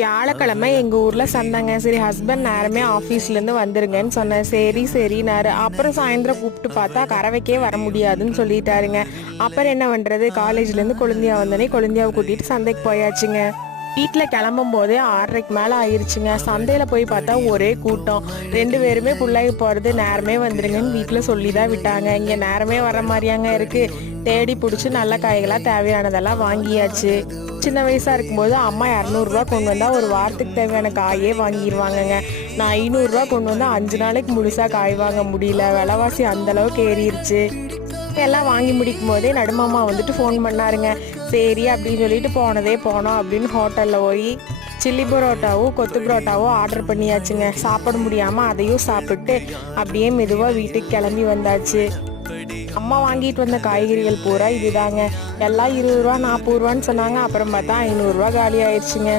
வியாழக்கிழமை எங்கள் ஊரில் சந்தைங்க. சரி ஹஸ்பண்ட் நேரமே ஆஃபீஸ்லேருந்து வந்துருங்கன்னு சொன்னேன். சரினாரு. அப்புறம் சாயந்தரம் கூப்பிட்டு பார்த்தா கறவைக்கே வர முடியாதுன்னு சொல்லிட்டாருங்க. அப்புறம் என்ன பண்ணுறது, காலேஜ்லேருந்து கொழுந்தியா வந்தோடனே கொழுந்தியாவை கூட்டிகிட்டு சந்தைக்கு போயாச்சுங்க. வீட்டில் கிளம்பும் போதே 6:30க்கு மேலே ஆயிடுச்சுங்க. சந்தையில் போய் பார்த்தா ஒரே கூட்டம். 2 பேருமே பிள்ளைக்கு போகிறது நேரமே வந்துருங்கன்னு வீட்டில் சொல்லி தான் விட்டாங்க. இங்கே நேரமே வர மாதிரியாங்க இருக்குது. தேடி பிடிச்சி நல்ல காய்களாக தேவையானதெல்லாம் வாங்கியாச்சு. சின்ன வயசாக இருக்கும்போது அம்மா 200 கொண்டு வந்தால் ஒரு வாரத்துக்கு தேவையான காயே வாங்கிடுவாங்கங்க. நான் 500 கொண்டு வந்தால் 5 நாளைக்கு முழுசாக காய் வாங்க முடியல. விலைவாசி அந்தளவுக்கு ஏறிடுச்சு. எல்லாம் வாங்கி முடிக்கும் போதே நடுமாமா வந்துட்டு ஃபோன் பண்ணாருங்க. சரி அப்படின்னு சொல்லிட்டு போனோம் அப்படின்னு ஹோட்டலில் போய் சில்லி பரோட்டாவும் கொத்து பரோட்டாவும் ஆர்டர் பண்ணியாச்சுங்க. சாப்பிட முடியாமல் அதையும் சாப்பிட்டு அப்படியே மெதுவாக வீட்டுக்கு கிளம்பி வந்தாச்சு. அம்மா வாங்கிட்டு வந்த காய்கறிகள் பூரா இதுதாங்க. எல்லாம் 20 ரூபா 40 ரூபான்னு சொன்னாங்க. அப்புறம் பார்த்தா 500 காலி ஆயிடுச்சுங்க.